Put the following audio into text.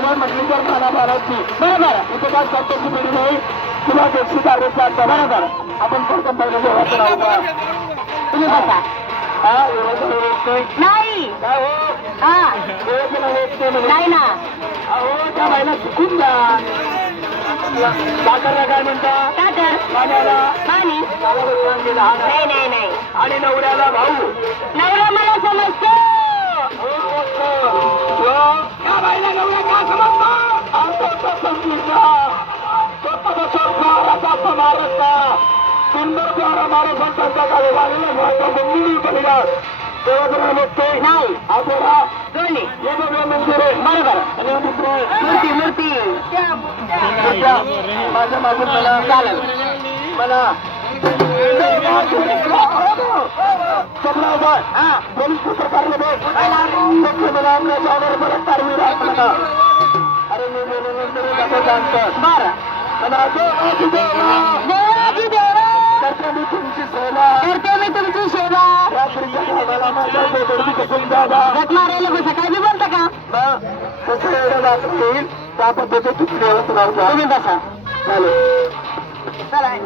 साहेबांनी म्हटली तर खाना भारतची बरोबर इथे काय संतोषी पिढी नाही तुला बेक्षित आवडत आता बरोबर आपण कोणत्या पहिलं जेव्हा राहू का तुम्ही बसा हा नाही काय हो हा नाही ना अहो त्या बाईला शिकून जा साखरला काय म्हणता साखर पाण्याला पाणी नाही नाही नाही आणि नवऱ्याला भाऊ नवरा मला समजतो त्या बाईला नवरा का समजतो महाराष्ट्र सुंदर द्वारा हमारे संतांचा काळे वाढले नाही आपल्याला दोन्ही मंदिर बरोबर मूर्ती मूर्ती माझ्या मागून मला चालेल मला पोलीस पत्रकारले मला आपल्या परत कारवी राहत अरे मी सांगतो बरं करते मी तुमची सेवा करते मी तुमची सेवा जग मारायला बसा काय बी बोलता का कसं एवढं वाटत येईल त्या पद्धतीत तुम्ही बसा चालेल चला